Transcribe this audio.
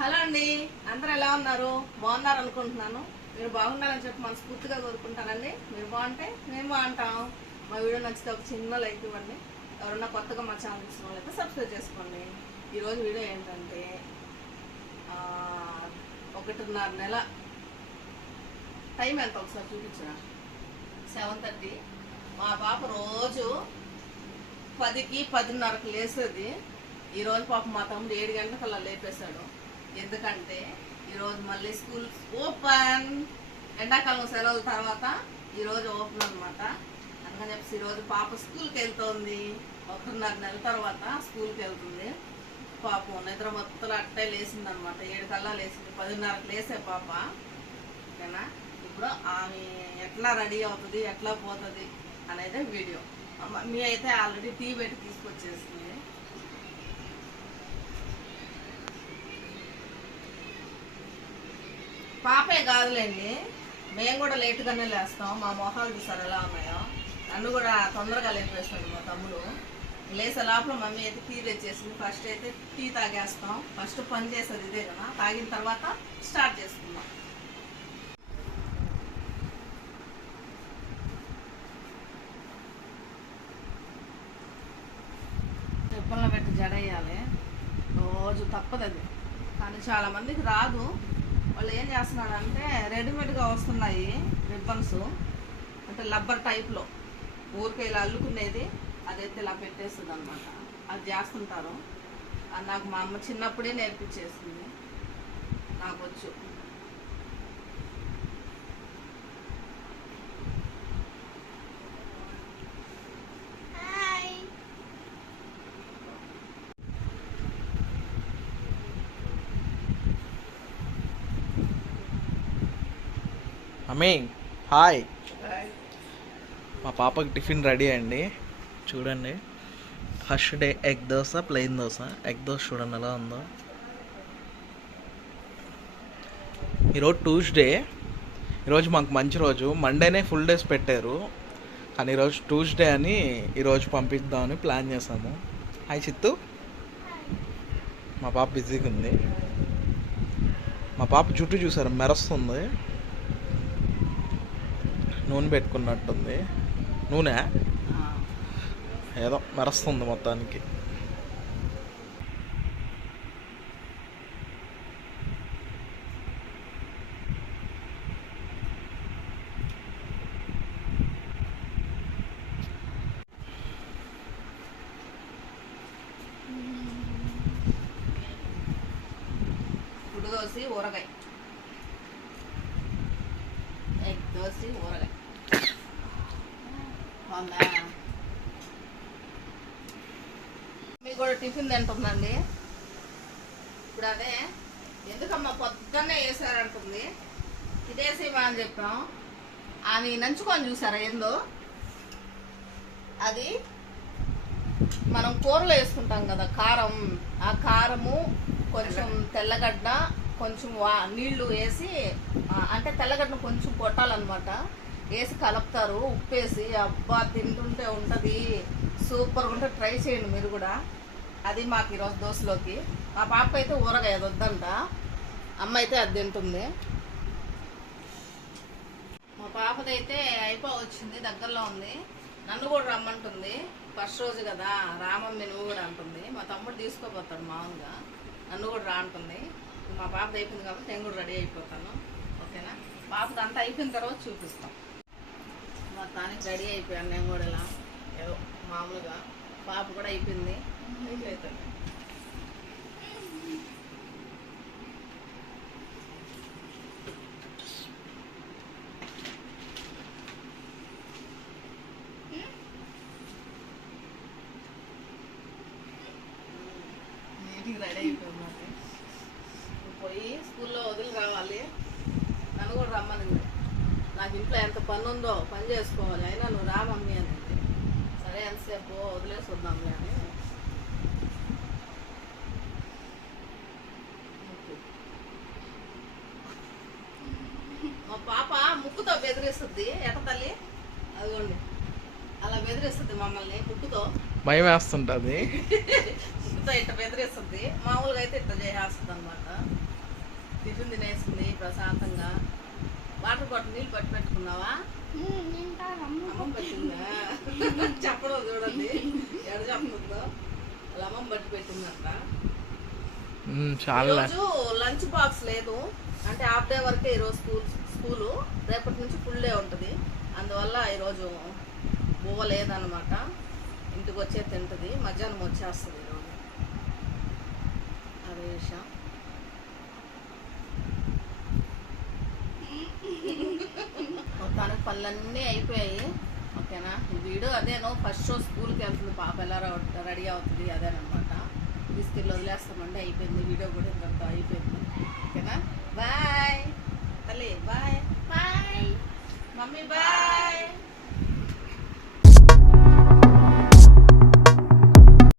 Hello అండి. అందరూ ఎలా ఉన్నారు? బాగున్నారు అనుకుంటున్నాను. మీరు బాగుండాలని చెప్పి మనస్ఫూర్తిగా కోరుకుంటానండి. మీరు బాగుంటే మేము బాగుంటాం. మా వీడియో నచ్చితే ఒక చిన్న లైక్ ఇవ్వండి. ఎవరన్నా కొత్తగా మా ఛానల్ చూసిన వాళ్ళైతే సబ్స్క్రైబ్ చేసుకోండి. ఈరోజు వీడియో ఏంటంటే ఒకటిన్నర నెల టైం ఎంత? ఒకసారి చూపించిన సెవెన్ థర్టీ. మా పాప రోజు పదికి పదిన్నరకు లేసేది. ఈరోజు పాప మా తమ్ముడు ఏడు గంటలకల్లా లేపేశాడు. ఎందుకంటే ఈరోజు మళ్ళీ స్కూల్ ఓపెన్. ఎండాకాలం సెలవుల తర్వాత ఈరోజు ఓపెన్ అనమాట అందుకని చెప్పేసి ఈరోజు పాప స్కూల్కి వెళ్తోంది. ఒకటిన్నర నెల తర్వాత స్కూల్కి వెళ్తుంది. పాపం నిద్ర మొత్తం అట్టే లేచింది అనమాట ఏడు కల్లా లేచింది. పదిన్నరకు లేసే పాప. ఓకేనా? ఇప్పుడు ఆమె ఎట్లా రెడీ అవుతుంది ఎట్లా పోతుంది అనేది వీడియో. మీ అయితే ఆల్రెడీ టీ పెట్టి తీసుకొచ్చేసింది పాపే కాదులేండి. మేము కూడా లేటుగానే లేస్తాం. మా మొహాలు చూసారు ఎలా ఉన్నాయో? నన్ను కూడా తొందరగా లేపేస్తాడు మా తమ్ముడు. లేసే లోపల మమ్మీ అయితే టీ తెచ్చేసింది. ఫస్ట్ అయితే టీ తాగేస్తాం. ఫస్ట్ పని చేసేది ఇదే కదా. తాగిన తర్వాత స్టార్ట్ చేసుకుందాం. చెప్పల్లో పెట్టి జడేయాలి. రోజు తప్పదు అది కానీ చాలామందికి రాదు. వాళ్ళు ఏం చేస్తున్నారంటే రెడీమేడ్గా వస్తున్నాయి రిబ్బన్స్. అంటే లబ్బర్ టైప్లో. ఊరికే ఇలా అల్లుకునేది అదైతే ఇలా పెట్టేస్తుంది అనమాట అది చేస్తుంటారు. అది నాకు మా అమ్మ చిన్నప్పుడే నేర్పించేసింది. నాకు వచ్చు. అమ్మి హాయ్. మా పాపకి టిఫిన్ రెడీ అండి. చూడండి. First day egg dosa plain dosa. Egg dosa చూడండి ఎలా ఉందో. ఈరోజు ట్యూస్డే. ఈరోజు మాకు మంచి రోజు. మండేనే ఫుల్ డేస్ పెట్టారు. కానీ ఈరోజు ట్యూస్డే అని ఈరోజు పంపిద్దామని ప్లాన్ చేసాము హాయ్ చిత్తు. మా పాప బిజీగా ఉంది. మా పాప జుట్టు చూసారు? మెరస్తుంది. నూనె పెట్టుకున్నట్టుంది. నూనె? ఏదో మెరస్తుంది మొత్తానికి. దోశ ఊరగాయ. ఎగ్ దోశ ఊరగాయ. బాగుందా మీకు కూడా టిఫిన్ తింటుందండి. ఇప్పుడు అదే ఎందుకమ్మా పొద్దున్నే వేసారంటుంది ఇదేసేమా అని చెప్పాం. ఆమె నంచుకొని చూసారా ఏందో? అది మనం కూరలో వేసుకుంటాం కదా కారం. ఆ కారము కొంచెం తెల్లగడ్డ కొంచెం వా నీళ్ళు వేసి అంటే తెల్లగడ్డను కొంచెం కొట్టాలన్నమాట. వేసి కలుపుతారు ఉప్పు వేసి అబ్బా తింటుంటే ఉంటుంది సూపర్గా ఉంటే ట్రై చేయండి మీరు కూడా. అది మాకు ఈరోజు దోశలోకి. మా పాప అయితే ఊరగాయ అది వద్దంట. అమ్మ అయితే అది తింటుంది. మా పాపదైతే అయిపో వచ్చింది దగ్గరలో ఉంది. నన్ను కూడా రమ్మంటుంది. ఫస్ట్ రోజు కదా రామమ్మ నువ్వు కూడా అంటుంది. మా తమ్ముడు తీసుకోపోతాడు మామూలుగా. నన్ను కూడా రా అంటుంది. మా పాపది అయిపోయింది కాబట్టి నేను కూడా రెడీ అయిపోతాను. ఓకేనా? పాపది అంతా అయిపోయిన తర్వాత చూపిస్తాం. మొత్తానికి రెడీ అయిపోయాను నేను కూడా ఇలా. ఏదో మామూలుగా పాప కూడా అయిపోయింది. అయిపోతుంది రెడీ అయిపోయింది పోయి స్కూల్లో వదిలి రావాలి. నన్ను కూడా రమ్మనింది. నాకు ఇంట్లో ఎంత పని ఉందో పని చేసుకోవాలి. అయినా నువ్వు రా మమ్మీ అనేది సరే ఎంతసేపు వదిలేసి వద్దాంలే అని. మా పాప ముక్కుతో బెదిరిస్తుంది. ఎట తల్లి? అదిగోండి. అలా బెదిరిస్తుంది మమ్మల్ని ముక్కుతో. భయం వేస్తుంటుంది ఇంత ఇట్ట బెదిరిస్తుంది. మామూలుగా అయితే ఇట్ట చేసేస్తుంది అనమాట టిఫిన్ తినేసింది ప్రశాంతంగా. వాటర్ బాటిల్ నీళ్ళు పట్టి పెట్టుకున్నావా పెట్టిందా? చెప్పడం చూడండి. ఎడ చెప్తుందో వాళ్ళ అమ్మమ్మ బట్టి పెట్టిందంట చాలా ఈరోజు లంచ్ బాక్స్ లేదు. అంటే హాఫ్ డే వరకే ఈరోజు స్కూల్ స్కూలు. రేపటి నుంచి ఫుల్ డే ఉంటుంది. అందువల్ల ఈరోజు బువ్వ లేదనమాట ఇంటికి వచ్చే తింటుంది. మధ్యాహ్నం వచ్చేస్తుంది ఈరోజు. అదే విషయం మొత్తానికి పనులన్నీ అయిపోయాయి. ఓకేనా? ఈ వీడియో అదేనో ఫస్ట్ షో స్కూల్కి వెళ్తుంది. పాప ఎలా రెడీ అవుతుంది అదేనమాట తీసుకెళ్ళి వదిలేస్తామండి అయిపోయింది. వీడియో కూడా ఇంత అయిపోయింది. ఓకేనా? బాయ్. తల్లి బాయ్. Mummy bye.